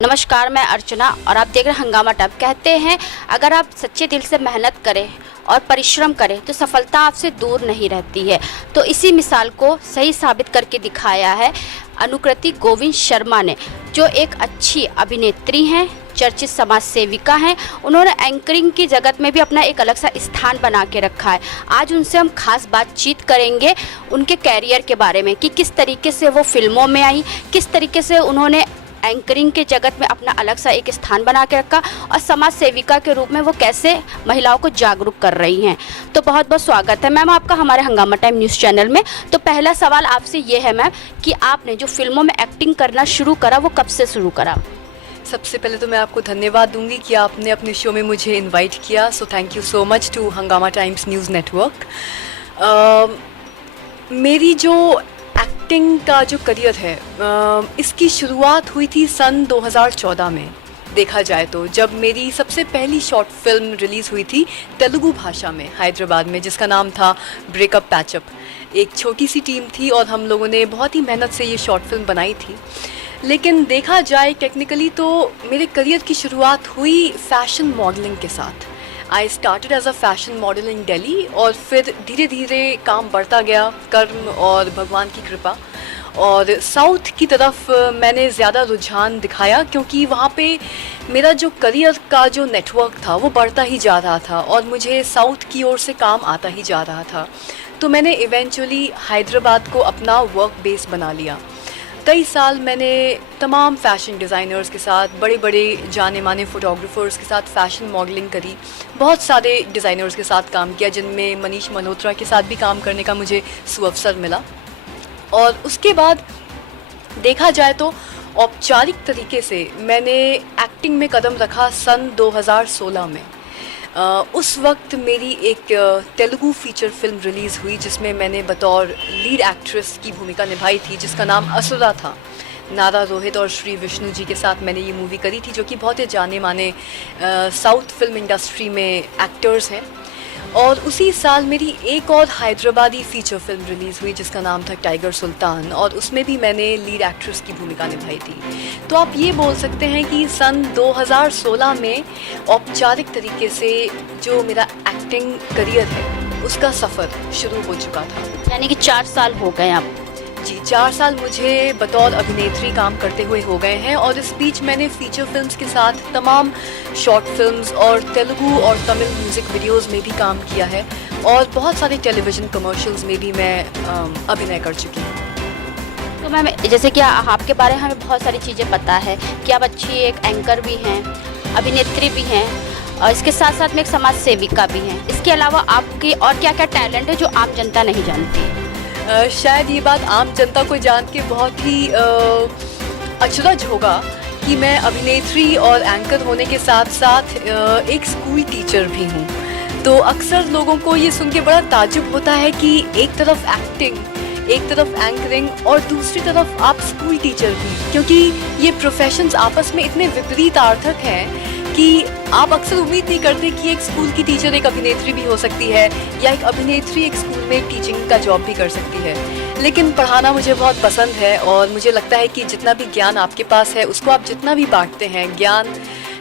नमस्कार, मैं अर्चना और आप देख रहे हैं हंगामा टाइम। कहते हैं अगर आप सच्चे दिल से मेहनत करें और परिश्रम करें तो सफलता आपसे दूर नहीं रहती है। तो इसी मिसाल को सही साबित करके दिखाया है अनुकृति गोविंद शर्मा ने, जो एक अच्छी अभिनेत्री हैं, चर्चित समाज सेविका हैं। उन्होंने एंकरिंग की जगत में भी अपना एक अलग सा स्थान बना के रखा है। आज उनसे हम खास बातचीत करेंगे उनके कैरियर के बारे में कि किस तरीके से वो फिल्मों में आई, किस तरीके से उन्होंने एंकरिंग के जगत में अपना अलग सा एक स्थान बना के रखा और समाज सेविका के रूप में वो कैसे महिलाओं को जागरूक कर रही हैं। तो बहुत बहुत स्वागत है मैम आपका हमारे हंगामा टाइम न्यूज़ चैनल में। तो पहला सवाल आपसे ये है मैम कि आपने जो फिल्मों में एक्टिंग करना शुरू करा वो कब से शुरू करा? सबसे पहले तो मैं आपको धन्यवाद दूंगी कि आपने अपने शो में मुझे इनवाइट किया। So thank you so much to Hungama Times News Network. मेरी जो एक्टिंग का जो करियर है इसकी शुरुआत हुई थी सन 2014 में। देखा जाए तो जब मेरी सबसे पहली शॉर्ट फिल्म रिलीज़ हुई थी तेलुगु भाषा में हैदराबाद में, जिसका नाम था ब्रेकअप पैचअप। एक छोटी सी टीम थी और हम लोगों ने बहुत ही मेहनत से ये शॉर्ट फिल्म बनाई थी। लेकिन देखा जाए टेक्निकली तो मेरे करियर की शुरुआत हुई फैशन मॉडलिंग के साथ। I started as a fashion model in Delhi और फिर धीरे धीरे काम बढ़ता गया, कर्म और भगवान की कृपा। और साउथ की तरफ मैंने ज़्यादा रुझान दिखाया क्योंकि वहाँ पे मेरा जो करियर का जो नेटवर्क था वो बढ़ता ही जा रहा था और मुझे साउथ की ओर से काम आता ही जा रहा था। तो मैंने इवेंचुअली हैदराबाद को अपना वर्क बेस बना लिया। कई साल मैंने तमाम फ़ैशन डिज़ाइनर्स के साथ, बड़े बड़े जाने माने फ़ोटोग्राफ़र्स के साथ फ़ैशन मॉडलिंग करी। बहुत सारे डिज़ाइनर्स के साथ काम किया, जिनमें मनीष मल्होत्रा के साथ भी काम करने का मुझे सुअवसर मिला। और उसके बाद देखा जाए तो औपचारिक तरीके से मैंने एक्टिंग में कदम रखा सन 2016 में। उस वक्त मेरी एक तेलुगु फीचर फिल्म रिलीज़ हुई जिसमें मैंने बतौर लीड एक्ट्रेस की भूमिका निभाई थी, जिसका नाम असुरा था। नारा रोहित और श्री विष्णु जी के साथ मैंने ये मूवी करी थी, जो कि बहुत ही जाने माने साउथ फिल्म इंडस्ट्री में एक्टर्स हैं। और उसी साल मेरी एक और हैदराबादी फ़ीचर फिल्म रिलीज़ हुई जिसका नाम था टाइगर सुल्तान, और उसमें भी मैंने लीड एक्ट्रेस की भूमिका निभाई थी। तो आप ये बोल सकते हैं कि सन 2016 में औपचारिक तरीके से जो मेरा एक्टिंग करियर है उसका सफ़र शुरू हो चुका था। यानी कि 4 साल हो गए आप? जी, 4 साल मुझे बतौर अभिनेत्री काम करते हुए हो गए हैं। और इस बीच मैंने फ़ीचर फिल्म्स के साथ तमाम शॉर्ट फिल्म्स और तेलुगु और तमिल म्यूज़िक वीडियोज़ में भी काम किया है और बहुत सारे टेलीविज़न कमर्शियल्स में भी मैं अभिनय कर चुकी हूँ। तो मैम जैसे कि आपके बारे में हमें बहुत सारी चीज़ें पता है कि आप अच्छी एक एंकर भी हैं, अभिनेत्री भी हैं और इसके साथ साथ में एक समाज सेविका भी हैं। इसके अलावा आपकी और क्या क्या टैलेंट है जो आम जनता नहीं जानती है? शायद ये बात आम जनता को जान के बहुत ही अचरज होगा कि मैं अभिनेत्री और एंकर होने के साथ साथ एक स्कूल टीचर भी हूँ। तो अक्सर लोगों को ये सुन के बड़ा ताज्जुब होता है कि एक तरफ एक्टिंग, एक तरफ एंकरिंग और दूसरी तरफ आप स्कूल टीचर भी, क्योंकि ये प्रोफेशंस आपस में इतने विपरीतार्थक हैं कि आप अक्सर उम्मीद नहीं करते कि एक स्कूल की टीचर एक अभिनेत्री भी हो सकती है या एक अभिनेत्री एक स्कूल में टीचिंग का जॉब भी कर सकती है। लेकिन पढ़ाना मुझे बहुत पसंद है और मुझे लगता है कि जितना भी ज्ञान आपके पास है उसको आप जितना भी बांटते हैं, ज्ञान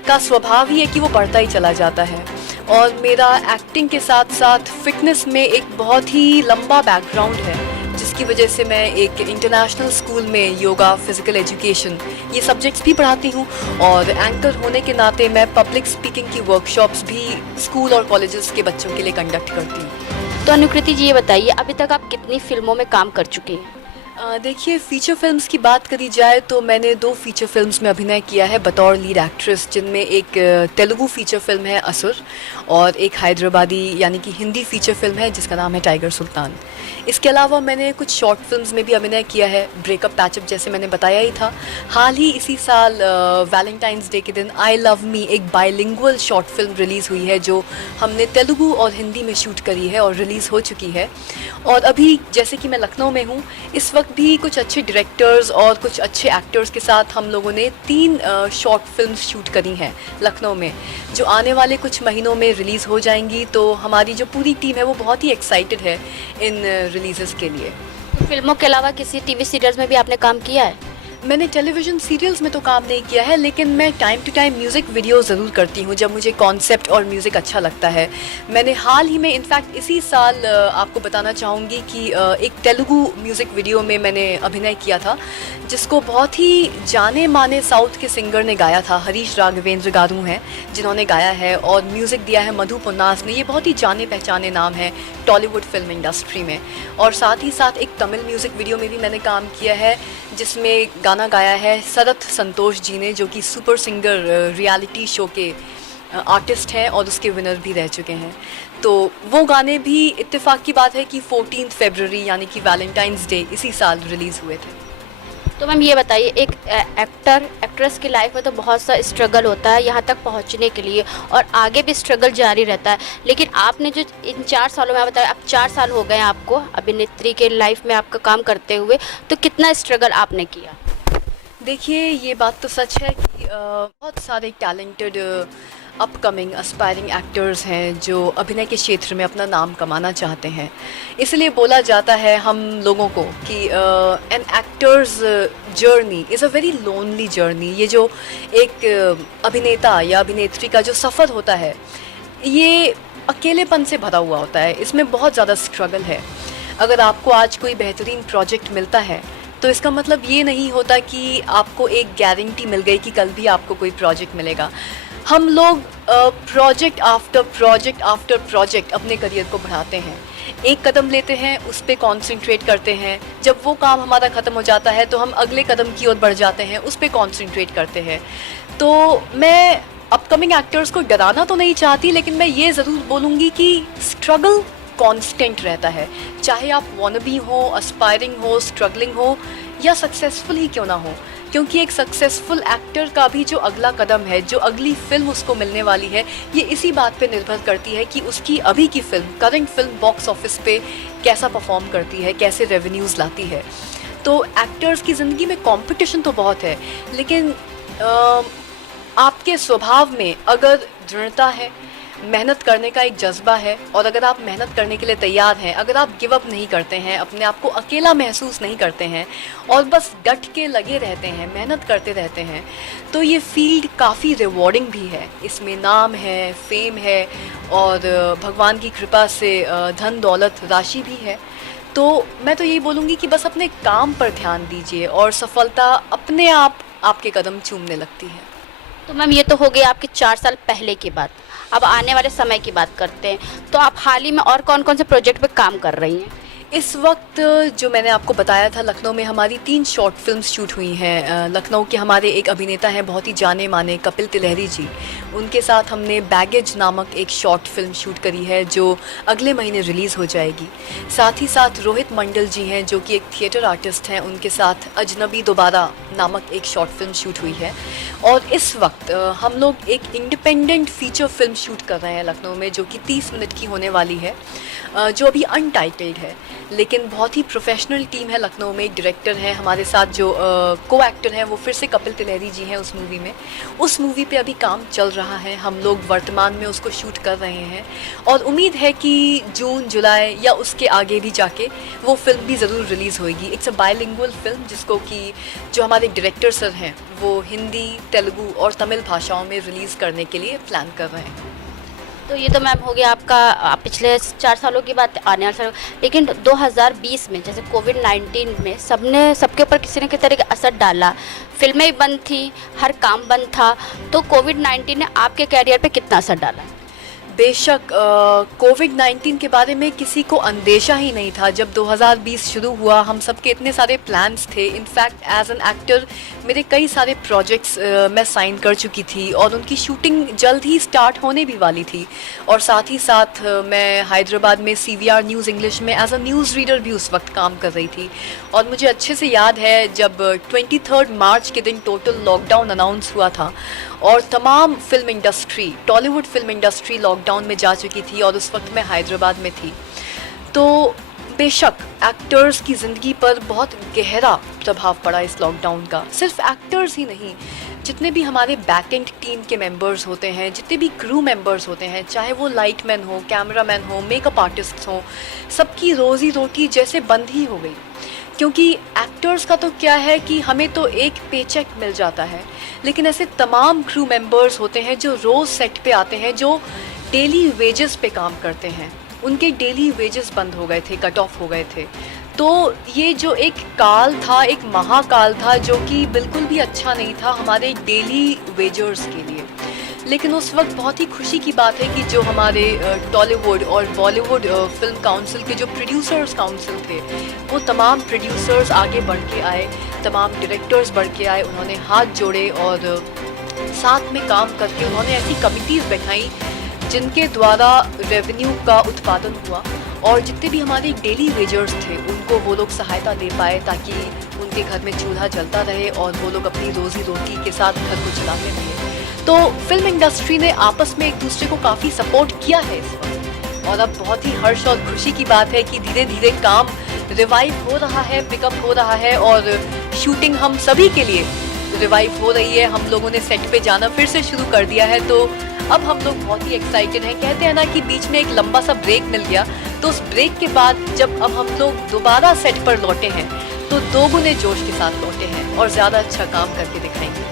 का स्वभाव ही है कि वो बढ़ता ही चला जाता है। और मेरा एक्टिंग के साथ साथ फिटनेस में एक बहुत ही लंबा बैकग्राउंड है, जिसकी वजह से मैं एक इंटरनेशनल स्कूल में योगा, फिज़िकल एजुकेशन ये सब्जेक्ट्स भी पढ़ाती हूँ। और एंकर होने के नाते मैं पब्लिक स्पीकिंग की वर्कशॉप्स भी स्कूल और कॉलेजेस के बच्चों के लिए कंडक्ट करती हूँ। तो अनुकृति जी ये बताइए, अभी तक आप कितनी फिल्मों में काम कर चुके हैं? देखिए, फ़ीचर फिल्म्स की बात करी जाए तो मैंने 2 फ़ीचर फिल्म्स में अभिनय किया है बतौर लीड एक्ट्रेस, जिनमें एक तेलुगु फ़ीचर फिल्म है असुर और एक हैदराबादी यानी कि हिंदी फ़ीचर फिल्म है जिसका नाम है टाइगर सुल्तान। इसके अलावा मैंने कुछ शॉर्ट फिल्म्स में भी अभिनय किया है, ब्रेकअप पैचअप जैसे मैंने बताया ही था। हाल ही इसी साल वैलेंटाइंस डे के दिन आई लव मी एक बाइलिंगुअल शॉर्ट फिल्म रिलीज़ हुई है, जो हमने तेलुगु और हिंदी में शूट करी है और रिलीज़ हो चुकी है। और अभी जैसे कि मैं लखनऊ में हूँ, इस वक्त भी कुछ अच्छे डायरेक्टर्स और कुछ अच्छे एक्टर्स के साथ हम लोगों ने 3 शॉर्ट फिल्म्स शूट करी हैं लखनऊ में, जो आने वाले कुछ महीनों में रिलीज़ हो जाएंगी। तो हमारी जो पूरी टीम है वो बहुत ही एक्साइटेड है इन रिलीज़ के लिए। तो फिल्मों के अलावा किसी टीवी सीरियल्स में भी आपने काम किया है? मैंने टेलीविज़न सीरियल्स में तो काम नहीं किया है, लेकिन मैं time to time music video ज़रूर करती हूँ जब मुझे कॉन्सेप्ट और म्यूज़िक अच्छा लगता है। मैंने हाल ही में इनफैक्ट इसी साल आपको बताना चाहूँगी कि एक तेलुगु म्यूज़िक वीडियो में मैंने अभिनय किया था, जिसको बहुत ही जाने माने साउथ के सिंगर ने गाया था। हरीश राघवेंद्र गारू हैं जिन्होंने गाया है, और म्यूज़िक दिया है मधु पुन्नास ने। ये बहुत ही जाने पहचाने नाम है टॉलीवुड फिल्म इंडस्ट्री में। और साथ ही साथ एक तमिल म्यूज़िक वीडियो में भी मैंने काम किया है, जिसमें गाना गाया है शरत संतोष जी ने, जो कि सुपर सिंगर रियलिटी शो के आर्टिस्ट हैं और उसके विनर भी रह चुके हैं। तो वो गाने भी इत्तेफाक की बात है कि 14 फरवरी यानी कि वैलेंटाइंस डे इसी साल रिलीज़ हुए थे। तो मैम ये बताइए, एक एक्ट्रेस की लाइफ में तो बहुत सा स्ट्रगल होता है यहाँ तक पहुँचने के लिए, और आगे भी स्ट्रगल जारी रहता है। लेकिन आपने जो इन 4 सालों में, आप बताया अब 4 साल हो गए आपको अभिनेत्री के लाइफ में आपका काम करते हुए, तो कितना स्ट्रगल आपने किया? देखिए, ये बात तो सच है कि बहुत सारे टैलेंटेड अपकमिंग एस्पायरिंग एक्टर्स हैं जो अभिनय के क्षेत्र में अपना नाम कमाना चाहते हैं। इसलिए बोला जाता है हम लोगों को कि an actor's journey is a very lonely journey. ये जो एक अभिनेता या अभिनेत्री का जो सफ़र होता है, ये अकेलेपन से भरा हुआ होता है। इसमें बहुत ज़्यादा स्ट्रगल है। अगर आपको आज कोई बेहतरीन प्रोजेक्ट मिलता है तो इसका मतलब ये नहीं होता कि आपको एक गारंटी मिल गई कि कल भी आपको कोई प्रोजेक्ट मिलेगा। हम लोग project after project after project अपने करियर को बढ़ाते हैं, एक कदम लेते हैं, उस पर कॉन्सेंट्रेट करते हैं। जब वो काम हमारा ख़त्म हो जाता है तो हम अगले कदम की ओर बढ़ जाते हैं, उस पर कॉन्सेंट्रेट करते हैं। तो मैं अपकमिंग एक्टर्स को डराना तो नहीं चाहती, लेकिन मैं ये ज़रूर बोलूँगी कि स्ट्रगल कांस्टेंट रहता है। चाहे आप वॉनबी हो, एस्पायरिंग हो, स्ट्रगलिंग हो या सक्सेसफुल ही क्यों ना हो, क्योंकि एक सक्सेसफुल एक्टर का भी जो अगला कदम है, जो अगली फिल्म उसको मिलने वाली है, ये इसी बात पे निर्भर करती है कि उसकी अभी की film, current film box office पे कैसा परफॉर्म करती है, कैसे रेवेन्यूज़ लाती है। तो एक्टर्स की ज़िंदगी में कंपटीशन तो बहुत है, लेकिन आपके स्वभाव में अगर दृढ़ता है, मेहनत करने का एक जज्बा है, और अगर आप मेहनत करने के लिए तैयार हैं, अगर आप गिव अप नहीं करते हैं, अपने आप को अकेला महसूस नहीं करते हैं और बस डट के लगे रहते हैं, मेहनत करते रहते हैं, तो ये फील्ड काफ़ी रिवॉर्डिंग भी है। इसमें नाम है, फेम है, और भगवान की कृपा से धन दौलत राशि भी है। तो मैं तो यही बोलूँगी कि बस अपने काम पर ध्यान दीजिए और सफलता अपने आप आपके कदम चूमने लगती है। तो मैम ये तो हो गई आपके 4 साल पहले की बात। अब आने वाले समय की बात करते हैं, तो आप हाल ही में और कौन कौन से प्रोजेक्ट पे काम कर रही हैं? इस वक्त जो मैंने आपको बताया था, लखनऊ में हमारी 3 शॉर्ट फिल्म्स शूट हुई हैं। लखनऊ के हमारे एक अभिनेता हैं बहुत ही जाने माने, कपिल तिलहरी जी, उनके साथ हमने बैगेज नामक एक शॉर्ट फिल्म शूट करी है जो अगले महीने रिलीज़ हो जाएगी। साथ ही साथ रोहित मंडल जी हैं जो कि एक थिएटर आर्टिस्ट हैं, उनके साथ अजनबी दोबारा नामक एक शॉर्ट फिल्म शूट हुई है। और इस वक्त हम लोग एक इंडिपेंडेंट फीचर फिल्म शूट कर रहे हैं लखनऊ में, जो कि 30 मिनट की होने वाली है, जो अभी अनटाइटल्ड है, लेकिन बहुत ही प्रोफेशनल टीम है लखनऊ में। एक डायरेक्टर हैं हमारे साथ जो को एक्टर हैं, वो फिर से कपिल तिलहरी जी हैं उस मूवी में। उस मूवी पे अभी काम चल रहा है, हम लोग वर्तमान में उसको शूट कर रहे हैं, और उम्मीद है कि जून जुलाई या उसके आगे भी जाके वो फिल्म भी ज़रूर रिलीज़ होगी। इट्स अ बायलिंगुअल फिल्म, जिसको कि जो हमारे डायरेक्टर सर हैं वो हिंदी, तेलुगु और तमिल भाषाओं में रिलीज़ करने के लिए प्लान कर रहे हैं। तो ये तो मैम हो गया आपका पिछले 4 सालों की बात, आने वाले सालों। लेकिन 2020 में जैसे कोविड-19 में सबके ऊपर किसी न किसी तरह का असर डाला, फिल्में भी बंद थी, हर काम बंद था, तो कोविड-19 ने आपके कैरियर पे कितना असर डाला? बेशक कोविड-19 के बारे में किसी को अंदेशा ही नहीं था। जब 2020 शुरू हुआ, हम सबके इतने सारे प्लान्स थे। इनफैक्ट एज एन एक्टर मेरे कई सारे प्रोजेक्ट्स मैं साइन कर चुकी थी और उनकी शूटिंग जल्द ही स्टार्ट होने भी वाली थी। और साथ ही साथ मैं हैदराबाद में CVR न्यूज़ इंग्लिश में एज अ न्यूज़ रीडर भी उस वक्त काम कर रही थी। और मुझे अच्छे से याद है जब 23 मार्च के दिन टोटल लॉकडाउन अनाउंस हुआ था और तमाम film industry, Tollywood film industry lockdown में जा चुकी थी, और उस वक्त मैं हैदराबाद में थी। तो बेशक एक्टर्स की ज़िंदगी पर बहुत गहरा प्रभाव पड़ा इस लॉकडाउन का। सिर्फ एक्टर्स ही नहीं, जितने भी हमारे बैक एंड टीम के मेंबर्स होते हैं, जितने भी क्रू मेंबर्स होते हैं, चाहे वो लाइटमैन हो, कैमरामैन हो, मेकअप आर्टिस्ट हो, सबकी रोज़ी रोटी जैसे बंद ही हो गई। क्योंकि एक्टर्स का तो क्या है कि हमें तो एक पेचेक मिल जाता है, लेकिन ऐसे तमाम क्रू मेंबर्स होते हैं जो रोज़ सेट पे आते हैं, जो डेली वेजेस पे काम करते हैं। उनके डेली वेजेस बंद हो गए थे, कट ऑफ हो गए थे। तो ये जो एक काल था, एक महाकाल था, जो कि बिल्कुल भी अच्छा नहीं था हमारे डेली वेजर्स के लिए। लेकिन उस वक्त बहुत ही खुशी की बात है कि जो हमारे टॉलीवुड और बॉलीवुड फिल्म काउंसिल के जो प्रोड्यूसर्स काउंसिल थे, वो तमाम प्रोड्यूसर्स आगे बढ़ के आए, तमाम डायरेक्टर्स बढ़ के आए, उन्होंने हाथ जोड़े और साथ में काम करके उन्होंने ऐसी कमिटीज़ बैठाई जिनके द्वारा रेवेन्यू का उत्पादन हुआ, और जितने भी हमारे डेली वेजर्स थे उनको वो लोग सहायता दे पाए ताकि उनके घर में चूल्हा जलता रहे और वो लोग अपनी रोज़ी रोटी के साथ घर को चलाते रहे। तो फिल्म इंडस्ट्री ने आपस में एक दूसरे को काफ़ी सपोर्ट किया है इस वक्त, और अब बहुत ही हर्ष और खुशी की बात है कि धीरे धीरे काम रिवाइव हो रहा है, पिकअप हो रहा है, और शूटिंग हम सभी के लिए रिवाइव हो रही है। हम लोगों ने सेट पे जाना फिर से शुरू कर दिया है, तो अब हम लोग बहुत ही एक्साइटेड हैं। कहते हैं ना कि बीच में एक लंबा सा ब्रेक मिल गया, तो उस ब्रेक के बाद जब अब हम लोग दोबारा सेट पर लौटे हैं तो दोगुने जोश के साथ लौटे हैं और ज़्यादा अच्छा काम करके दिखाएंगे।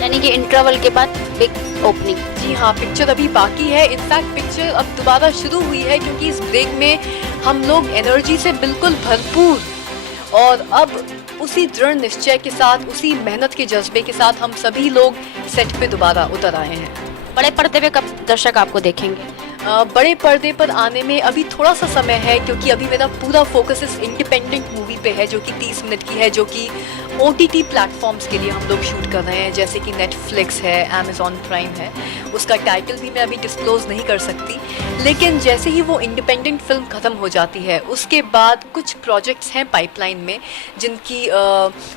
यानी कि इंटरवल के बाद बिग ओपनिंग। जी हाँ, पिक्चर अभी बाकी है। इनफैक्ट पिक्चर अब दोबारा शुरू हुई है क्योंकि इस ब्रेक में हम लोग एनर्जी से बिल्कुल भरपूर और अब उसी दृढ़ निश्चय के साथ, उसी मेहनत के जज्बे के साथ हम सभी लोग सेट पे दोबारा उतर आए हैं। बड़े पर्दे पे कब दर्शक आपको देखेंगे? बड़े पर्दे पर आने में अभी थोड़ा सा समय है, क्योंकि अभी मेरा पूरा फोकस इस इंडिपेंडेंट मूवी पे है जो कि 30 मिनट की है, जो कि OTT प्लेटफॉर्म्स के लिए हम लोग शूट कर रहे हैं, जैसे कि नेटफ्लिक्स है, अमेज़ॉन प्राइम है। उसका टाइटल भी मैं अभी डिस्क्लोज़ नहीं कर सकती, लेकिन जैसे ही वो इंडिपेंडेंट फिल्म ख़त्म हो जाती है उसके बाद कुछ प्रोजेक्ट्स हैं पाइपलाइन में जिनकी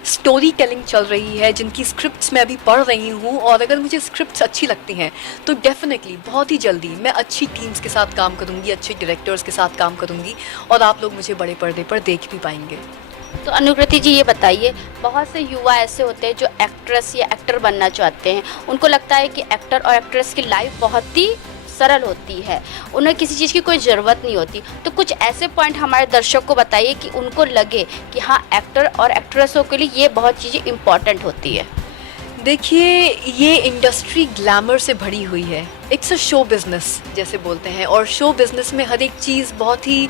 स्टोरी टेलिंग चल रही है, जिनकी स्क्रिप्ट्स मैं अभी पढ़ रही हूँ, और अगर मुझे स्क्रिप्ट्स अच्छी लगती हैं तो डेफिनेटली बहुत ही जल्दी मैं अच्छी टीम्स के साथ काम करूँगी, अच्छे डायरेक्टर्स के साथ काम करूँगी, और आप लोग मुझे बड़े पर्दे पर देख भी पाएंगे। तो अनुकृति जी, ये बताइए, बहुत से युवा ऐसे होते हैं जो एक्ट्रेस या एक्टर बनना चाहते हैं। उनको लगता है कि एक्टर और एक्ट्रेस की लाइफ बहुत ही सरल होती है, उन्हें किसी चीज़ की कोई ज़रूरत नहीं होती। तो कुछ ऐसे पॉइंट हमारे दर्शक को बताइए कि उनको लगे कि हाँ, एक्टर और एक्ट्रेसों के लिए ये बहुत चीज़ें इम्पॉर्टेंट होती है। देखिए, ये इंडस्ट्री ग्लैमर से भरी हुई है। इट्स अ शो बिजनेस जैसे बोलते हैं, और शो बिजनेस में हर एक चीज़ बहुत ही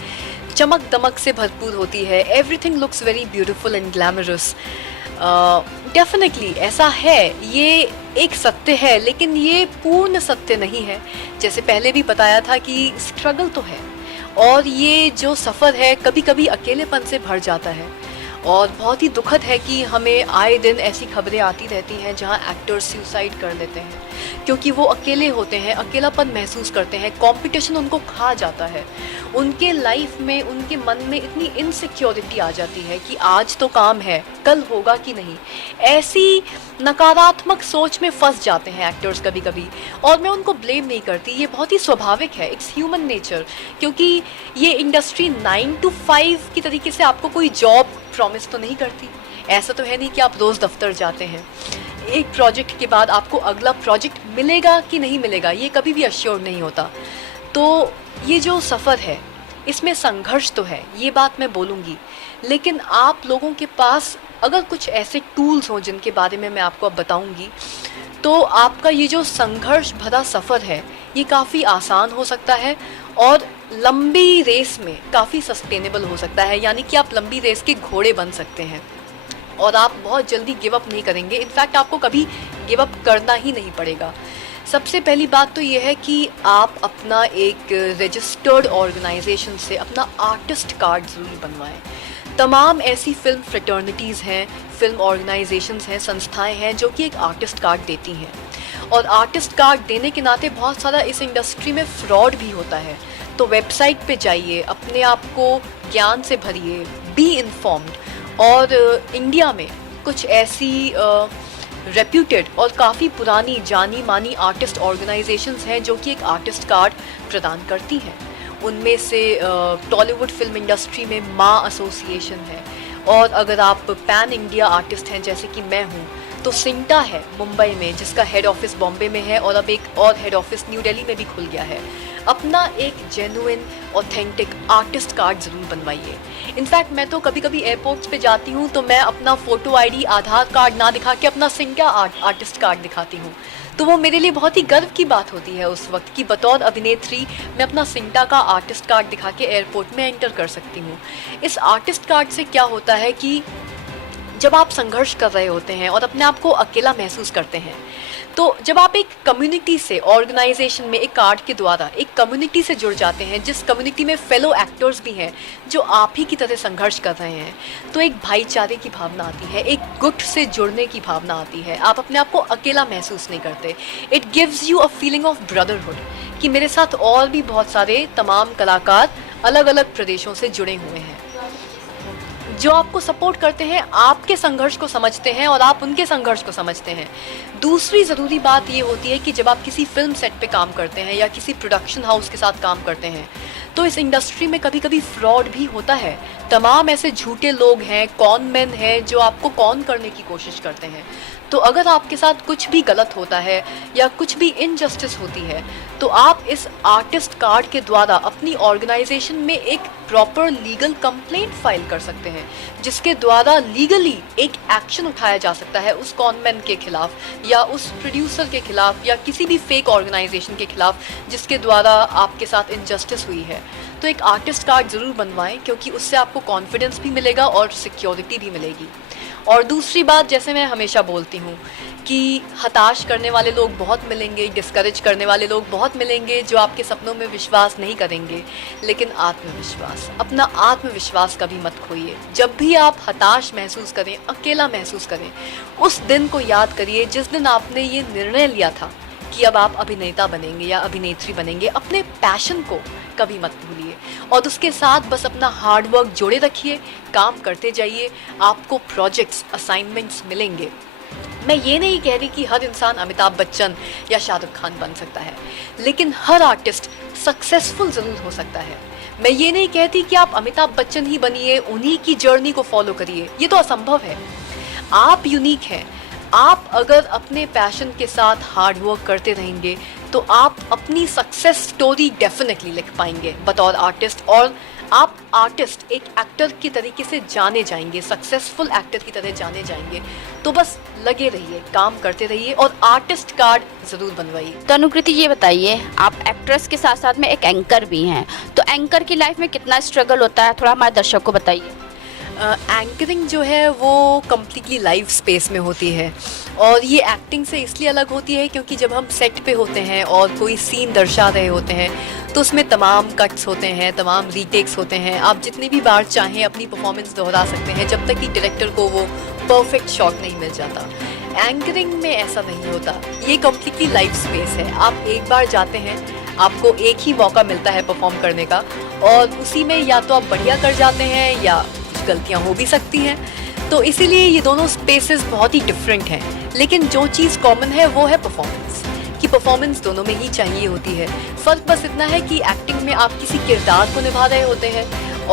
चमक दमक से भरपूर होती है। Everything looks very beautiful and glamorous. Definitely ऐसा है, ये एक सत्य है, लेकिन ये पूर्ण सत्य नहीं है। जैसे पहले भी बताया था कि स्ट्रगल तो है, और ये जो सफ़र है कभी कभी अकेलेपन से भर जाता है, और बहुत ही दुखद है कि हमें आए दिन ऐसी खबरें आती रहती हैं जहां एक्टर्स सुसाइड कर लेते हैं क्योंकि वो अकेले होते हैं, अकेलापन महसूस करते हैं, कंपटीशन उनको खा जाता है। उनके लाइफ में, उनके मन में इतनी इनसिक्योरिटी आ जाती है कि आज तो काम है, कल होगा कि नहीं, ऐसी नकारात्मक सोच में फंस जाते हैं एक्टर्स कभी कभी। और मैं उनको ब्लेम नहीं करती, ये बहुत ही स्वाभाविक है, इट्स ह्यूमन नेचर, क्योंकि ये इंडस्ट्री 9 to 5 की तरीके से आपको कोई जॉब प्रॉमिस तो नहीं करती। ऐसा तो है नहीं कि आप रोज़ दफ्तर जाते हैं, एक प्रोजेक्ट के बाद आपको अगला प्रोजेक्ट मिलेगा कि नहीं मिलेगा ये कभी भी अश्योर नहीं होता। तो ये जो सफ़र है इसमें संघर्ष तो है, ये बात मैं बोलूँगी, लेकिन आप लोगों के पास अगर कुछ ऐसे टूल्स हों जिनके बारे में मैं आपको अब बताऊँगी, तो आपका ये जो संघर्ष भरा सफ़र है ये काफ़ी आसान हो सकता है और लंबी रेस में काफ़ी सस्टेनेबल हो सकता है। यानी कि आप लंबी रेस के घोड़े बन सकते हैं और आप बहुत जल्दी गिव अप नहीं करेंगे। इनफैक्ट आपको कभी गिव अप करना ही नहीं पड़ेगा। सबसे पहली बात तो ये है कि आप अपना एक रजिस्टर्ड ऑर्गेनाइजेशन से अपना आर्टिस्ट कार्ड ज़रूर बनवाएं। तमाम ऐसी फिल्म फ्रेटर्निटीज़ हैं, फिल्म ऑर्गेनाइजेशंस हैं, संस्थाएं हैं जो कि एक आर्टिस्ट कार्ड देती हैं, और आर्टिस्ट कार्ड देने के नाते बहुत सारा इस इंडस्ट्री में फ्रॉड भी होता है। तो वेबसाइट पे जाइए, अपने आप को ज्ञान से भरिए, बी इन्फॉर्म्ड। और इंडिया में कुछ ऐसी रेप्यूटेड और काफ़ी पुरानी जानी मानी आर्टिस्ट ऑर्गेनाइजेशंस हैं जो कि एक आर्टिस्ट कार्ड प्रदान करती हैं। उनमें से टॉलीवुड फिल्म इंडस्ट्री में माँ एसोसिएशन है, और अगर आप पैन इंडिया आर्टिस्ट हैं जैसे कि मैं हूँ तो सिंटा है मुंबई में, जिसका हेड ऑफिस बॉम्बे में है, और अब एक और हेड ऑफिस न्यू दिल्ली में भी खुल गया है। अपना एक जेन्युइन ऑथेंटिक आर्टिस्ट कार्ड ज़रूर बनवाइए। इनफैक्ट मैं तो कभी कभी एयरपोर्ट्स पे जाती हूँ तो मैं अपना फ़ोटो आईडी, आधार कार्ड ना दिखा के अपना सिंका आर्टिस्ट कार्ड दिखाती हूँ। तो वो मेरे लिए बहुत ही गर्व की बात होती है उस वक्त कि बतौर अभिनेत्री मैं अपना सिंटा का आर्टिस्ट कार्ड दिखा के एयरपोर्ट में एंटर कर सकती हूँ। इस आर्टिस्ट कार्ड से क्या होता है कि जब आप संघर्ष कर रहे होते हैं और अपने आप को अकेला महसूस करते हैं, तो जब आप एक कम्युनिटी से, ऑर्गेनाइजेशन में एक कार्ड के द्वारा एक कम्युनिटी से जुड़ जाते हैं, जिस कम्युनिटी में फेलो एक्टर्स भी हैं जो आप ही की तरह संघर्ष कर रहे हैं, तो एक भाईचारे की भावना आती है, एक गुट से जुड़ने की भावना आती है। आप अपने आप को अकेला महसूस नहीं करते। It gives you a feeling of brotherhood कि मेरे साथ और भी बहुत सारे तमाम कलाकार अलग अलग प्रदेशों से जुड़े हुए हैं जो आपको सपोर्ट करते हैं, आपके संघर्ष को समझते हैं और आप उनके संघर्ष को समझते हैं। दूसरी ज़रूरी बात ये होती है कि जब आप किसी फिल्म सेट पे काम करते हैं या किसी प्रोडक्शन हाउस के साथ काम करते हैं, तो इस इंडस्ट्री में कभी कभी फ्रॉड भी होता है। तमाम ऐसे झूठे लोग हैं, कॉन मैन हैं जो आपको कॉन करने की कोशिश करते हैं। तो अगर आपके साथ कुछ भी गलत होता है या कुछ भी इनजस्टिस होती है, तो आप इस आर्टिस्ट कार्ड के द्वारा अपनी ऑर्गेनाइजेशन में एक प्रॉपर लीगल कंप्लेंट फाइल कर सकते हैं, जिसके द्वारा लीगली एक एक्शन उठाया जा सकता है उस कॉनमैन के खिलाफ या उस प्रोड्यूसर के खिलाफ या किसी भी फेक ऑर्गेनाइजेशन के खिलाफ जिसके द्वारा आपके साथ इनजस्टिस हुई है। तो एक आर्टिस्ट कार्ड ज़रूर बनवाएं, क्योंकि उससे आपको कॉन्फिडेंस भी मिलेगा और सिक्योरिटी भी मिलेगी। और दूसरी बात, जैसे मैं हमेशा बोलती हूँ कि हताश करने वाले लोग बहुत मिलेंगे, डिस्करेज करने वाले लोग बहुत मिलेंगे जो आपके सपनों में विश्वास नहीं करेंगे, लेकिन आत्मविश्वास, अपना आत्मविश्वास कभी मत खोइए। जब भी आप हताश महसूस करें, अकेला महसूस करें, उस दिन को याद करिए जिस दिन आपने ये निर्णय लिया था कि अब आप अभिनेता बनेंगे या अभिनेत्री बनेंगे। अपने पैशन को कभी मत भूलिए और उसके साथ बस अपना हार्ड वर्क जोड़े रखिए, काम करते जाइए, आपको प्रोजेक्ट्स, असाइनमेंट्स मिलेंगे। मैं ये नहीं कह रही कि हर इंसान अमिताभ बच्चन या शाहरुख खान बन सकता है, लेकिन हर आर्टिस्ट सक्सेसफुल ज़रूर हो सकता है। मैं ये नहीं कहती कि आप अमिताभ बच्चन ही बनिए, उन्हीं की जर्नी को फॉलो करिए, ये तो असंभव है। आप यूनिक हैं। आप अगर अपने पैशन के साथ हार्ड वर्क करते रहेंगे तो आप अपनी सक्सेस स्टोरी डेफिनेटली लिख पाएंगे बतौर आर्टिस्ट, और आप आर्टिस्ट एक एक्टर की तरीके से जाने जाएंगे, सक्सेसफुल एक्टर की तरह जाने जाएंगे। तो बस लगे रहिए, काम करते रहिए और आर्टिस्ट कार्ड ज़रूर बनवाइए। तो अनुकृति, ये बताइए, आप एक्ट्रेस के साथ साथ में एक एंकर भी हैं, तो एंकर की लाइफ में कितना स्ट्रगल होता है, थोड़ा हमारे दर्शक को बताइए। एंकरिंग जो है वो कम्प्लीटली लाइव स्पेस में होती है और ये एक्टिंग से इसलिए अलग होती है क्योंकि जब हम सेट पे होते हैं और कोई सीन दर्शा रहे होते हैं तो उसमें तमाम कट्स होते हैं, तमाम रीटेक्स होते हैं। आप जितनी भी बार चाहें अपनी परफॉर्मेंस दोहरा सकते हैं जब तक कि डायरेक्टर को वो परफेक्ट शॉट नहीं मिल जाता। एंकरिंग में ऐसा नहीं होता, ये कम्प्लीटली लाइव स्पेस है। आप एक बार जाते हैं, आपको एक ही मौका मिलता है परफॉर्म करने का और उसी में या तो आप बढ़िया कर जाते हैं या गलतियां हो भी सकती हैं। तो इसीलिए ये दोनों स्पेसेस बहुत ही डिफरेंट हैं, लेकिन जो चीज़ कॉमन है वो है परफॉर्मेंस, कि परफॉर्मेंस दोनों में ही चाहिए होती है। फ़र्क बस इतना है कि एक्टिंग में आप किसी किरदार को निभा रहे होते हैं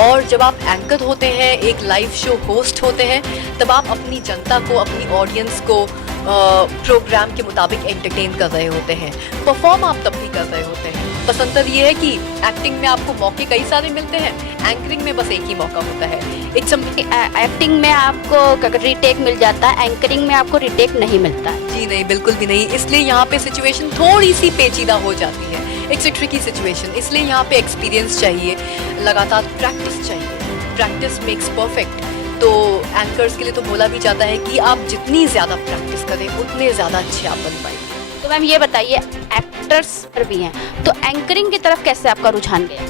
और जब आप एंकर होते हैं, एक लाइव शो होस्ट होते हैं, तब आप अपनी जनता को, अपनी ऑडियंस को प्रोग्राम के मुताबिक एंटरटेन कर रहे होते हैं। परफॉर्म आप तब भी कर रहे होते हैं। बस अंतर ये है कि एक्टिंग में आपको मौके कई सारे मिलते हैं, एंकरिंग में बस एक ही मौका होता है। एक्टिंग में आपको रीटेक मिल जाता है, एंकरिंग में आपको रीटेक नहीं मिलता है। जी नहीं, बिल्कुल भी नहीं। इसलिए यहाँ पे सिचुएशन थोड़ी सी पेचीदा हो जाती है, इट्स अ ट्रिकी सिचुएशन। इसलिए यहाँ पे एक्सपीरियंस चाहिए, लगातार प्रैक्टिस चाहिए, प्रैक्टिस मेक्स परफेक्ट। तो एंकर्स के लिए तो बोला भी जाता है कि आप जितनी ज़्यादा प्रैक्टिस करें उतने ज़्यादा अच्छे आप बन पाएंगे। तो मैम ये बताइए, एक्टर्स भी हैं, तो एंकरिंग की तरफ कैसे आपका रुझान गया?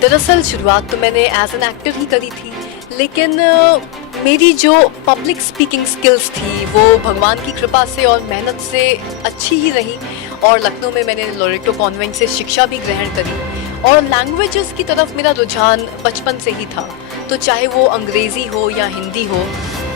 दरअसल शुरुआत तो मैंने एज एन एक्टर ही करी थी, लेकिन मेरी जो पब्लिक स्पीकिंग स्किल्स थी वो भगवान की कृपा से और मेहनत से अच्छी ही रही और लखनऊ में मैंने लोरेटो कॉन्वेंट से शिक्षा भी ग्रहण करी और लैंग्वेजेस की तरफ मेरा रुझान बचपन से ही था। तो चाहे वो अंग्रेज़ी हो या हिंदी हो,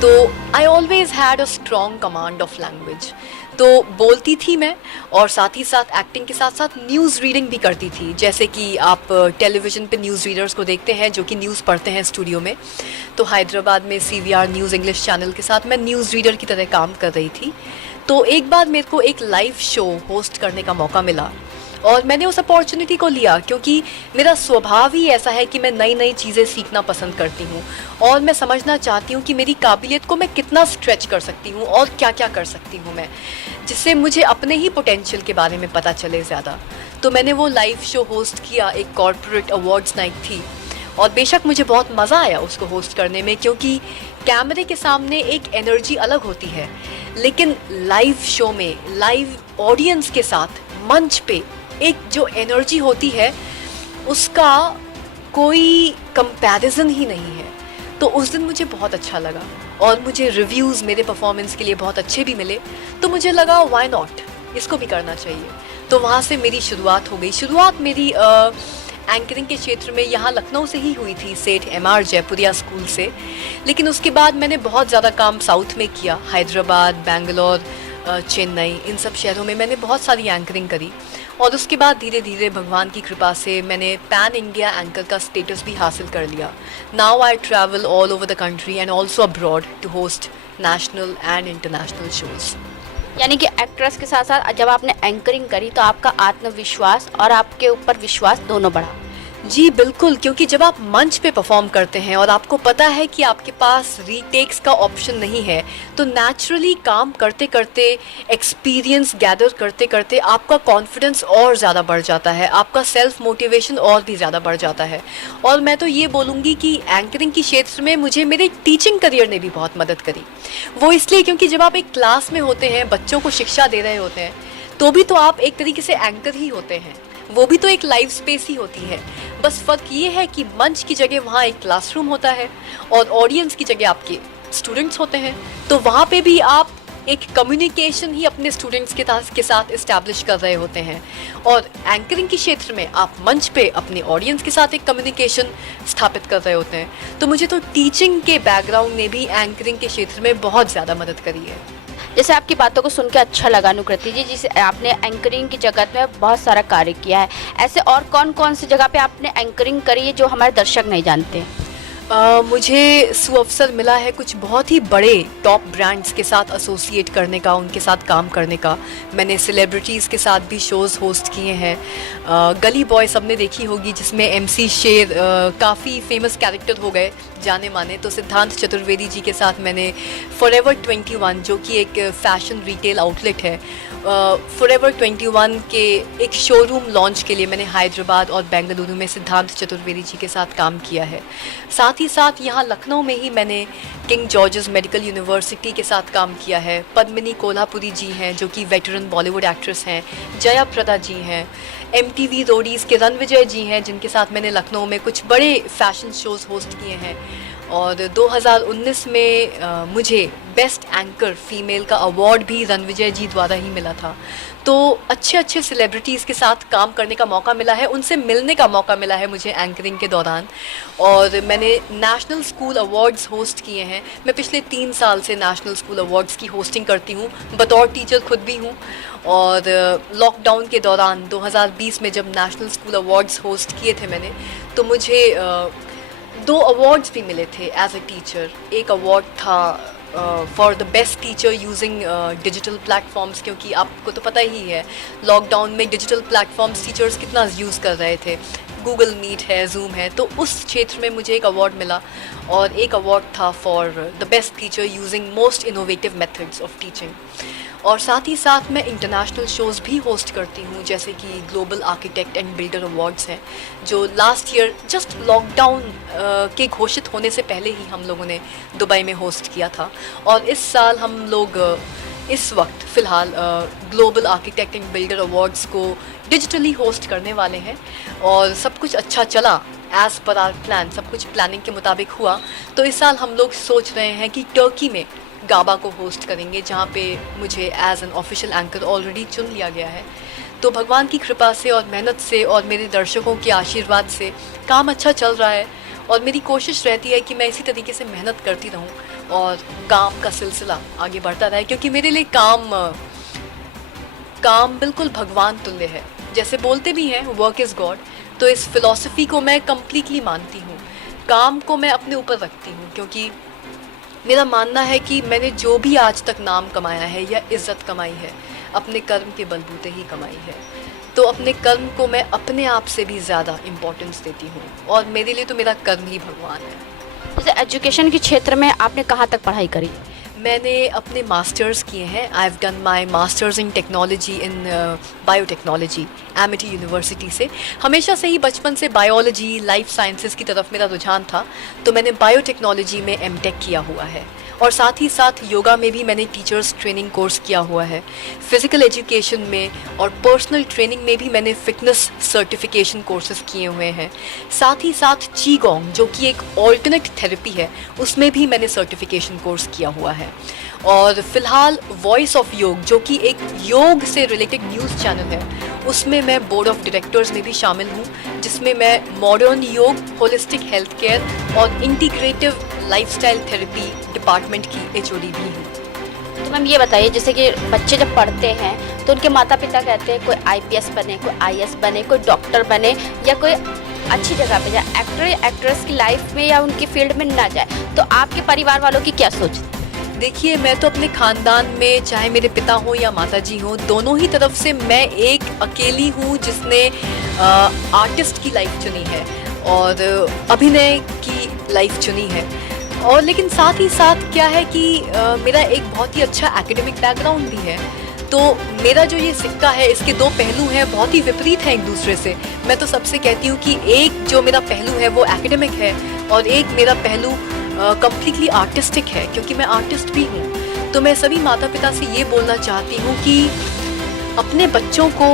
तो I always had a strong command of language. तो बोलती थी मैं और साथ ही साथ एक्टिंग के साथ साथ न्यूज़ रीडिंग भी करती थी। जैसे कि आप टेलीविज़न पे न्यूज़ रीडर्स को देखते हैं जो कि न्यूज़ पढ़ते हैं स्टूडियो में, तो हैदराबाद में CVR न्यूज़ इंग्लिश चैनल के साथ मैं न्यूज़ रीडर की तरह काम कर रही थी। तो एक बार मेरे को एक लाइव शो होस्ट करने का मौका मिला और मैंने उस अपॉर्चुनिटी को लिया क्योंकि मेरा स्वभाव ही ऐसा है कि मैं नई नई चीज़ें सीखना पसंद करती हूँ और मैं समझना चाहती हूँ कि मेरी काबिलियत को मैं कितना स्ट्रेच कर सकती हूँ और क्या क्या कर सकती हूँ मैं, जिससे मुझे अपने ही पोटेंशियल के बारे में पता चले ज़्यादा। तो मैंने वो लाइव शो होस्ट किया, एक कॉर्पोरेट अवार्ड्स नाइट थी, और बेशक मुझे बहुत मज़ा आया उसको होस्ट करने में, क्योंकि कैमरे के सामने एक एनर्जी अलग होती है, लेकिन लाइव शो में लाइव ऑडियंस के साथ मंच पे एक जो एनर्जी होती है उसका कोई कंपैरिजन ही नहीं है। तो उस दिन मुझे बहुत अच्छा लगा और मुझे रिव्यूज़ मेरे परफॉर्मेंस के लिए बहुत अच्छे भी मिले, तो मुझे लगा व्हाई नॉट, इसको भी करना चाहिए। तो वहाँ से मेरी शुरुआत हो गई। शुरुआत मेरी एंकरिंग के क्षेत्र में यहाँ लखनऊ से ही हुई थी, सेठ MR जयपुरिया स्कूल से, लेकिन उसके बाद मैंने बहुत ज़्यादा काम साउथ में किया, हैदराबाद, बेंगलोर, चेन्नई, इन सब शहरों में मैंने बहुत सारी एंकरिंग करी। और उसके बाद धीरे धीरे भगवान की कृपा से मैंने पैन इंडिया एंकर का स्टेटस भी हासिल कर लिया। Now I travel all over the country and also abroad to host national and international shows. यानी कि एक्ट्रेस के साथ साथ जब आपने एंकरिंग करी तो आपका आत्मविश्वास और आपके ऊपर विश्वास दोनों बढ़ा। जी बिल्कुल, क्योंकि जब आप मंच पे परफॉर्म करते हैं और आपको पता है कि आपके पास रीटेक्स का ऑप्शन नहीं है, तो नेचुरली काम करते करते, एक्सपीरियंस गैदर करते करते आपका कॉन्फिडेंस और ज़्यादा बढ़ जाता है, आपका सेल्फ मोटिवेशन और भी ज़्यादा बढ़ जाता है। और मैं तो ये बोलूँगी कि एंकरिंग के क्षेत्र में मुझे मेरे टीचिंग करियर ने भी बहुत मदद करी। वो इसलिए क्योंकि जब आप एक क्लास में होते हैं, बच्चों को शिक्षा दे रहे होते हैं, तो भी तो आप एक तरीके से एंकर ही होते हैं, वो भी तो एक लाइव स्पेस ही होती है। बस फ़र्क ये है कि मंच की जगह वहाँ एक क्लासरूम होता है और ऑडियंस की जगह आपके स्टूडेंट्स होते हैं, तो वहाँ पे भी आप एक कम्युनिकेशन ही अपने स्टूडेंट्स के साथ इस्टेब्लिश कर रहे होते हैं। और एंकरिंग के क्षेत्र में आप मंच पे अपने ऑडियंस के साथ एक कम्युनिकेशन स्थापित कर रहे होते हैं। तो मुझे तो टीचिंग के बैकग्राउंड ने भी एंकरिंग के क्षेत्र में बहुत ज़्यादा मदद करी है। जैसे आपकी बातों को सुन के अच्छा लगा अनुकृति जी, जिसे आपने एंकरिंग की जगत में बहुत सारा कार्य किया है, ऐसे और कौन कौन सी जगह पे आपने एंकरिंग करी है जो हमारे दर्शक नहीं जानते? मुझे सुअवसर मिला है कुछ बहुत ही बड़े टॉप ब्रांड्स के साथ एसोसिएट करने का, उनके साथ काम करने का। मैंने सेलिब्रिटीज़ के साथ भी शोज़ होस्ट किए हैं। गली बॉय सबने देखी होगी, जिसमें MC शेर काफ़ी फेमस कैरेक्टर हो गए, जाने माने। तो सिद्धांत चतुर्वेदी जी के साथ मैंने फॉरएवर 21, जो कि एक फैशन रिटेल आउटलेट है, फॉरएवर 21 के एक शोरूम लॉन्च के लिए मैंने हैदराबाद और बेंगलुरु में सिद्धांत चतुर्वेदी जी के साथ काम किया है। साथ ही साथ यहाँ लखनऊ में ही मैंने किंग जॉर्जेस मेडिकल यूनिवर्सिटी के साथ काम किया है। पद्मिनी कोल्हापुरी जी हैं, जो कि वेटरन बॉलीवुड एक्ट्रेस हैं। जया प्रदा जी हैं। MTV रोडीज़ के रणविजय जी हैं, जिनके साथ मैंने लखनऊ में कुछ बड़े फैशन शोज़ होस्ट किए हैं। और 2019 में मुझे बेस्ट एंकर फीमेल का अवार्ड भी रणविजय जी द्वारा ही मिला था। तो अच्छे अच्छे सेलिब्रिटीज़ के साथ काम करने का मौका मिला है, उनसे मिलने का मौका मिला है मुझे एंकरिंग के दौरान। और मैंने नेशनल स्कूल अवार्ड्स होस्ट किए हैं। मैं पिछले 3 साल से नेशनल स्कूल अवार्ड्स की होस्टिंग करती हूँ, बतौर टीचर खुद भी हूँ। और लॉकडाउन के दौरान 2020 में जब नेशनल स्कूल अवार्ड्स होस्ट किए थे मैंने, तो मुझे 2 अवार्ड्स भी मिले थे एज ए टीचर। एक अवार्ड था for the best teacher using digital platforms, क्योंकि आपको तो पता ही है लॉकडाउन में डिजिटल प्लेटफॉर्म्स टीचर्स कितना यूज़ कर रहे थे। गूगल मीट है, जूम है, तो उस क्षेत्र में मुझे एक अवार्ड मिला। और एक अवार्ड था for the best teacher using most innovative methods of teaching. और साथ ही साथ मैं इंटरनेशनल शोज़ भी होस्ट करती हूँ, जैसे कि global architect and builder awards हैं, जो लास्ट ईयर जस्ट लॉकडाउन के घोषित होने से पहले ही हम लोगों ने दुबई में होस्ट किया था। और इस साल हम लोग इस वक्त फ़िलहाल global architect and builder awards को डिजिटली होस्ट करने वाले हैं। और सब कुछ अच्छा चला, एज़ पर आर प्लान, सब कुछ प्लानिंग के मुताबिक हुआ। तो इस साल हम लोग सोच रहे हैं कि टर्की में गाबा को होस्ट करेंगे, जहाँ पे मुझे as an official anchor already चुन लिया गया है। तो भगवान की कृपा से और मेहनत से और मेरे दर्शकों के आशीर्वाद से काम अच्छा चल रहा है। और मेरी कोशिश रहती है कि मैं इसी तरीके से मेहनत करती रहूं और काम का सिलसिला आगे बढ़ता रहे, क्योंकि मेरे लिए काम बिल्कुल भगवान तुल्य है। जैसे बोलते भी हैं वर्क इज़ गॉड, तो इस फिलॉसफी को मैं कम्प्लीटली मानती हूँ। काम को मैं अपने ऊपर रखती हूँ, क्योंकि मेरा मानना है कि मैंने जो भी आज तक नाम कमाया है या इज़्ज़त कमाई है, अपने कर्म के बलबूते ही कमाई है। तो अपने कर्म को मैं अपने आप से भी ज़्यादा इम्पोर्टेंस देती हूँ, और मेरे लिए तो मेरा कर्म ही भगवान है। जैसे एजुकेशन के क्षेत्र में आपने कहाँ तक पढ़ाई करी? मैंने अपने मास्टर्स किए हैं। I have done my masters in technology in biotechnology Amity university से। हमेशा से ही बचपन से बायोलॉजी, लाइफ साइंसेस की तरफ मेरा रुझान था, तो मैंने बायोटेक्नोलॉजी में एमटेक किया हुआ है। और साथ ही साथ योगा में भी मैंने टीचर्स ट्रेनिंग कोर्स किया हुआ है। फिज़िकल एजुकेशन में और पर्सनल ट्रेनिंग में भी मैंने फ़िटनेस सर्टिफिकेशन कोर्सेज किए हुए हैं। साथ ही साथ चीगोंग, जो कि एक ऑल्टरनेट थेरेपी है, उसमें भी मैंने सर्टिफिकेशन कोर्स किया हुआ है। और फिलहाल वॉइस ऑफ योग, जो कि एक योग से रिलेटेड न्यूज़ चैनल है, उसमें मैं बोर्ड ऑफ डायरेक्टर्स में भी शामिल हूँ, जिसमें मैं मॉडर्न योग, होलिस्टिक हेल्थ केयर और इंटीग्रेटिव लाइफस्टाइल थेरेपी डिपार्टमेंट की एचओडी भी हूँ। तो मैम ये बताइए, जैसे कि बच्चे जब पढ़ते हैं तो उनके माता पिता कहते हैं कोई आईपीएस बने, कोई आईएएस बने, कोई डॉक्टर बने, या कोई अच्छी जगह पे जाए, एक्टर या एक्ट्रेस की लाइफ में या उनकी फील्ड में ना जाए। तो आपके परिवार वालों की क्या सोच? देखिए, मैं तो अपने ख़ानदान में, चाहे मेरे पिता हों या माताजी हों, दोनों ही तरफ से मैं एक अकेली हूँ जिसने आर्टिस्ट की लाइफ चुनी है और अभिनय की लाइफ चुनी है। और लेकिन साथ ही साथ क्या है कि मेरा एक बहुत ही अच्छा एकेडमिक बैकग्राउंड भी है। तो मेरा जो ये सिक्का है, इसके दो पहलू हैं, बहुत ही विपरीत हैं एक दूसरे से। मैं तो सबसे कहती हूँ कि एक जो मेरा पहलू है वो एकेडमिक है, और एक मेरा पहलू कम्प्लीटली आर्टिस्टिक है, क्योंकि मैं आर्टिस्ट भी हूँ। तो मैं सभी माता पिता से ये बोलना चाहती हूँ कि अपने बच्चों को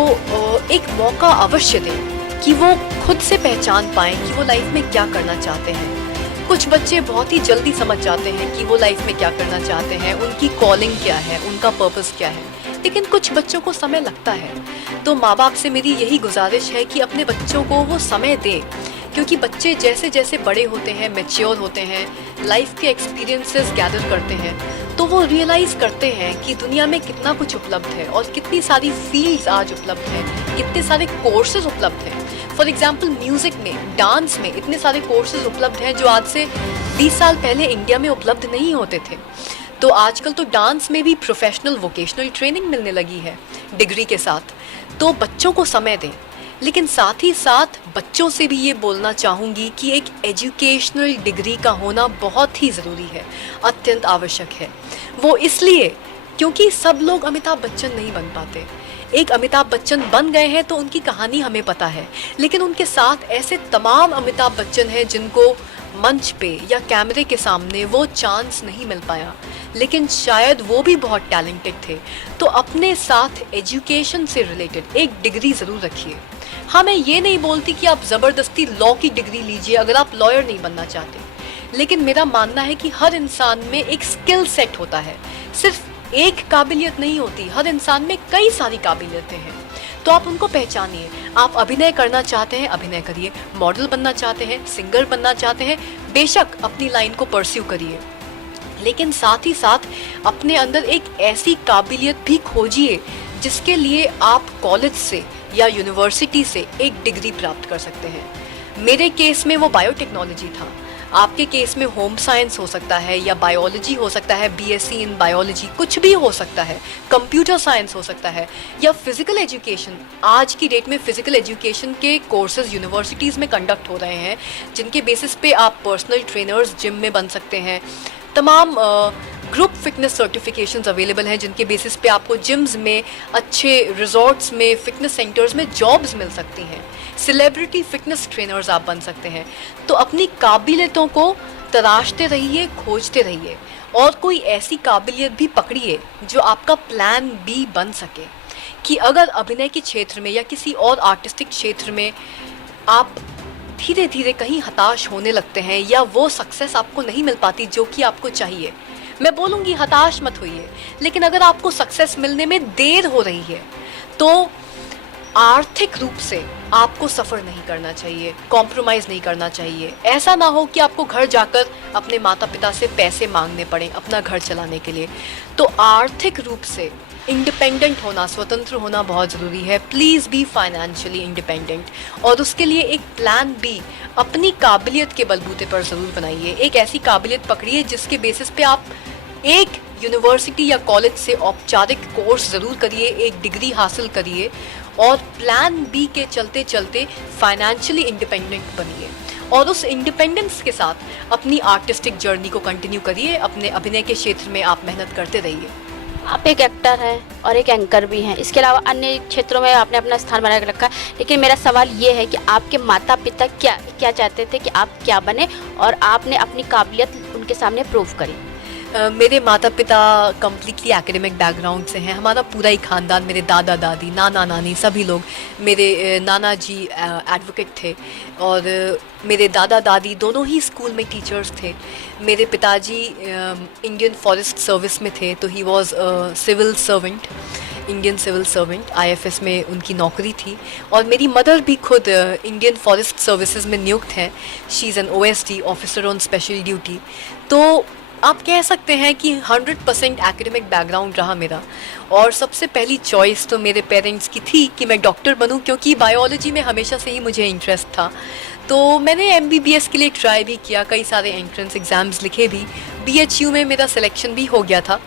एक मौका अवश्य दें कि वो खुद से पहचान पाएँ कि वो लाइफ में क्या करना चाहते हैं। कुछ बच्चे बहुत ही जल्दी समझ जाते हैं कि वो लाइफ में क्या करना चाहते हैं, उनकी कॉलिंग क्या है, उनका पर्पस क्या है, लेकिन कुछ बच्चों को समय लगता है। तो माँ बाप से मेरी यही गुजारिश है कि अपने बच्चों को वो समय दें, क्योंकि बच्चे जैसे जैसे बड़े होते हैं, मैच्योर होते हैं, लाइफ के एक्सपीरियंसेस गैदर करते हैं, तो वो रियलाइज़ करते हैं कि दुनिया में कितना कुछ उपलब्ध है और कितनी सारी फील्ड्स आज उपलब्ध हैं, कितने सारे कोर्सेज उपलब्ध हैं। फॉर एग्जाम्पल म्यूज़िक में, डांस में इतने सारे कोर्सेज उपलब्ध हैं जो आज से 20 साल पहले इंडिया में उपलब्ध नहीं होते थे। तो आजकल तो डांस में भी प्रोफेशनल वोकेशनल ट्रेनिंग मिलने लगी है डिग्री के साथ। तो बच्चों को समय दें, लेकिन साथ ही साथ बच्चों से भी ये बोलना चाहूँगी कि एक एजुकेशनल डिग्री का होना बहुत ही ज़रूरी है, अत्यंत आवश्यक है। वो इसलिए क्योंकि सब लोग अमिताभ बच्चन नहीं बन पाते। एक अमिताभ बच्चन बन गए हैं तो उनकी कहानी हमें पता है, लेकिन उनके साथ ऐसे तमाम अमिताभ बच्चन हैं जिनको मंच पे या कैमरे के सामने वो चांस नहीं मिल पाया, लेकिन शायद वो भी बहुत टैलेंटेड थे। तो अपने साथ एजुकेशन से रिलेटेड एक डिग्री ज़रूर रखिए। हाँ, मैं ये नहीं बोलती कि आप ज़बरदस्ती लॉ की डिग्री लीजिए अगर आप लॉयर नहीं बनना चाहते, लेकिन मेरा मानना है कि हर इंसान में एक स्किल सेट होता है, सिर्फ एक काबिलियत नहीं होती। हर इंसान में कई सारी काबिलियतें हैं, तो आप उनको पहचानिए। आप अभिनय करना चाहते हैं, अभिनय करिए। मॉडल बनना चाहते हैं, सिंगर बनना चाहते हैं, बेशक अपनी लाइन को परस्यू करिए, लेकिन साथ ही साथ अपने अंदर एक ऐसी काबिलियत भी खोजिए जिसके लिए आप कॉलेज से या यूनिवर्सिटी से एक डिग्री प्राप्त कर सकते हैं। मेरे केस में वो बायोटेक्नोलॉजी था, आपके केस में होम साइंस हो सकता है या बायोलॉजी हो सकता है, बीएससी इन बायोलॉजी, कुछ भी हो सकता है, कंप्यूटर साइंस हो सकता है, या फिजिकल एजुकेशन। आज की डेट में फिजिकल एजुकेशन के कोर्सेज यूनिवर्सिटीज़ में कंडक्ट हो रहे हैं, जिनके बेसिस पे आप पर्सनल ट्रेनर्स जिम में बन सकते हैं। तमाम ग्रुप फिटनेस सर्टिफिकेशंस अवेलेबल हैं जिनके बेसिस पे आपको जिम्स में, अच्छे रिजॉर्ट्स में, फिटनेस सेंटर्स में जॉब्स मिल सकती हैं। सेलिब्रिटी फिटनेस ट्रेनर्स आप बन सकते हैं। तो अपनी काबिलियतों को तराशते रहिए, खोजते रहिए, और कोई ऐसी काबिलियत भी पकड़िए जो आपका प्लान बी बन सके, कि अगर अभिनय के क्षेत्र में या किसी और आर्टिस्टिक क्षेत्र में आप धीरे धीरे कहीं हताश होने लगते हैं या वो सक्सेस आपको नहीं मिल पाती जो कि आपको चाहिए, मैं बोलूँगी हताश मत होइए, लेकिन अगर आपको सक्सेस मिलने में देर हो रही है तो आर्थिक रूप से आपको सफ़र नहीं करना चाहिए, कॉम्प्रोमाइज़ नहीं करना चाहिए। ऐसा ना हो कि आपको घर जाकर अपने माता पिता से पैसे मांगने पड़े अपना घर चलाने के लिए। तो आर्थिक रूप से इंडिपेंडेंट होना, स्वतंत्र होना बहुत ज़रूरी है। प्लीज़ बी फाइनेंशियली इंडिपेंडेंट, और उसके लिए एक प्लान बी अपनी काबिलियत के बलबूते पर ज़रूर बनाइए। एक ऐसी काबिलियत पकड़िए जिसके बेसिस पे आप एक यूनिवर्सिटी या कॉलेज से औपचारिक कोर्स ज़रूर करिए, एक डिग्री हासिल करिए और प्लान बी के चलते चलते फाइनेंशियली इंडिपेंडेंट बनिए और उस इंडिपेंडेंस के साथ अपनी आर्टिस्टिक जर्नी को कंटिन्यू करिए। अपने अभिनय के क्षेत्र में आप मेहनत करते रहिए। आप एक एक्टर हैं और एक एंकर भी हैं, इसके अलावा अन्य क्षेत्रों में आपने अपना स्थान बना के रखा है। लेकिन मेरा सवाल ये है कि आपके माता पिता क्या चाहते थे कि आप क्या बने और आपने अपनी काबिलियत उनके सामने प्रूव करी? मेरे माता पिता कम्प्लीटली एकेडमिक बैकग्राउंड से हैं। हमारा पूरा ही ख़ानदान, मेरे दादा दादी, नाना नानी, सभी लोग। मेरे नाना जी एडवोकेट थे और मेरे दादा दादी दोनों ही स्कूल में टीचर्स थे। मेरे पिताजी इंडियन फॉरेस्ट सर्विस में थे, तो he was civil servant, Indian civil servant, IFS में उनकी नौकरी थी। और मेरी मदर भी खुद इंडियन फॉरेस्ट सर्विसेज में नियुक्त हैं। She is an OSD, officer on special duty. तो आप कह सकते हैं कि 100% एकेडमिक बैकग्राउंड रहा मेरा। और सबसे पहली चॉइस तो मेरे पेरेंट्स की थी कि मैं डॉक्टर बनूं, क्योंकि बायोलॉजी में हमेशा से ही मुझे इंटरेस्ट था। तो मैंने MBBS के लिए ट्राई भी किया, कई सारे एंट्रेंस एग्ज़ाम्स लिखे भी। BHU में मेरा सिलेक्शन भी हो गया था।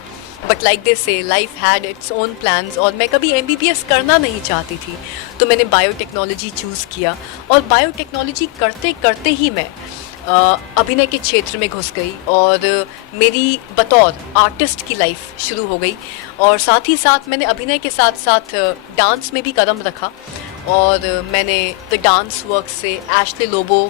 बट लाइक दिस से life had its own plans और मैं कभी MBBS करना नहीं चाहती थी, तो मैंने बायोटेक्नोलॉजी चूज़ किया। और बायोटेक्नोलॉजी करते करते ही मैं अभिनय के क्षेत्र में घुस गई और मेरी बतौर आर्टिस्ट की लाइफ शुरू हो गई। और साथ ही साथ मैंने अभिनय के साथ साथ डांस में भी कदम रखा और मैंने द डांस वर्क से एशले लोबो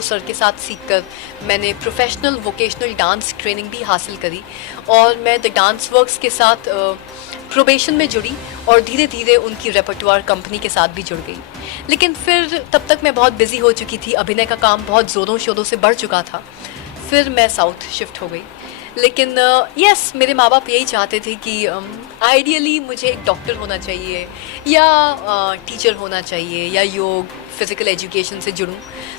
सर के साथ सीखकर मैंने प्रोफेशनल वोकेशनल डांस ट्रेनिंग भी हासिल करी। और मैं द डांस वर्क्स के साथ प्रोबेशन में जुड़ी और धीरे धीरे उनकी रेपर्टोयर कंपनी के साथ भी जुड़ गई। लेकिन फिर तब तक मैं बहुत बिजी हो चुकी थी, अभिनय का काम बहुत ज़ोरों शोरों से बढ़ चुका था। फिर मैं साउथ शिफ्ट हो गई। लेकिन यस, मेरे माँ बाप यही चाहते थे कि आइडियली मुझे एक डॉक्टर होना चाहिए या टीचर होना चाहिए या योग फिज़िकल एजुकेशन से जुड़ूं।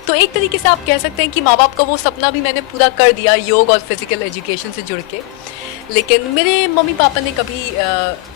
तो एक तरीके से आप कह सकते हैं कि माँ बाप का वो सपना भी मैंने पूरा कर दिया योग और फिज़िकल एजुकेशन से जुड़ के। लेकिन मेरे मम्मी पापा ने कभी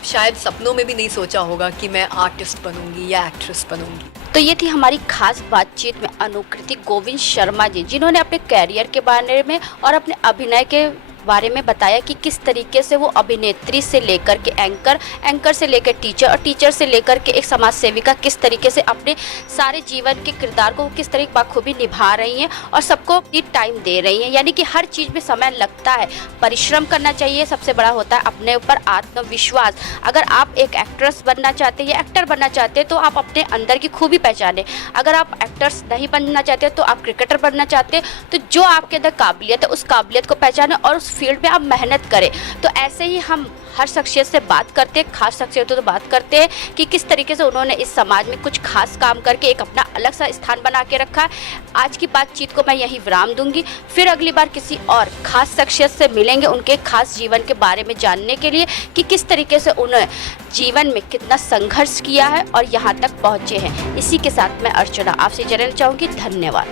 शायद सपनों में भी नहीं सोचा होगा कि मैं आर्टिस्ट बनूंगी या एक्ट्रेस बनूंगी। तो ये थी हमारी खास बातचीत में अनुकृति गोविंद शर्मा जी, जिन्होंने अपने कैरियर के बारे में और अपने अभिनय के बारे में बताया कि किस तरीके से वो अभिनेत्री से लेकर के एंकर से लेकर टीचर और टीचर से लेकर के एक समाज सेविका किस तरीके से अपने सारे जीवन के किरदार को किस तरीके बखूबी निभा रही हैं और सबको टाइम दे रही हैं। यानी कि हर चीज़ में समय लगता है, परिश्रम करना चाहिए, सबसे बड़ा होता है अपने ऊपर आत्मविश्वास। अगर आप एक एक्ट्रेस बनना चाहते हैं या एक्टर बनना चाहते हैं तो आप अपने अंदर की खूबी पहचानें। अगर आप एक्टर्स नहीं बनना चाहते तो आप क्रिकेटर बनना चाहते हैं तो जो आपके अंदर काबिलियत है उस काबिलियत को पहचानें और उस फील्ड में आप मेहनत करें। तो ऐसे ही हम हर शख्सियत से बात करते हैं, खास शख्सियतों से बात करते हैं कि किस तरीके से उन्होंने इस समाज में कुछ खास काम करके एक अपना अलग सा स्थान बना के रखा है। आज की बातचीत को मैं यहीं विराम दूंगी, फिर अगली बार किसी और खास शख्सियत से मिलेंगे उनके खास जीवन के बारे में जानने के लिए कि किस तरीके से उन्होंने जीवन में कितना संघर्ष किया है और यहाँ तक पहुँचे हैं। इसी के साथ मैं अर्चना आपसे जानना चाहूँगी। धन्यवाद।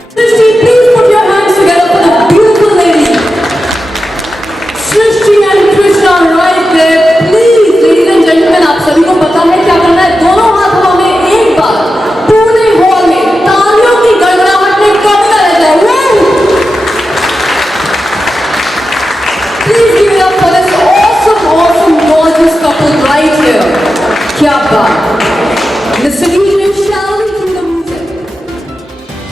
Srishti and Krishna right there. Please ladies and gentleman, आप सभी को पता है क्या करना है। दोनों हाथों में एक बार पूरे हॉल में तालियों की गड़गड़ाहट में करता रहता है। Please give it up for this awesome gorgeous couple right here. क्या बात।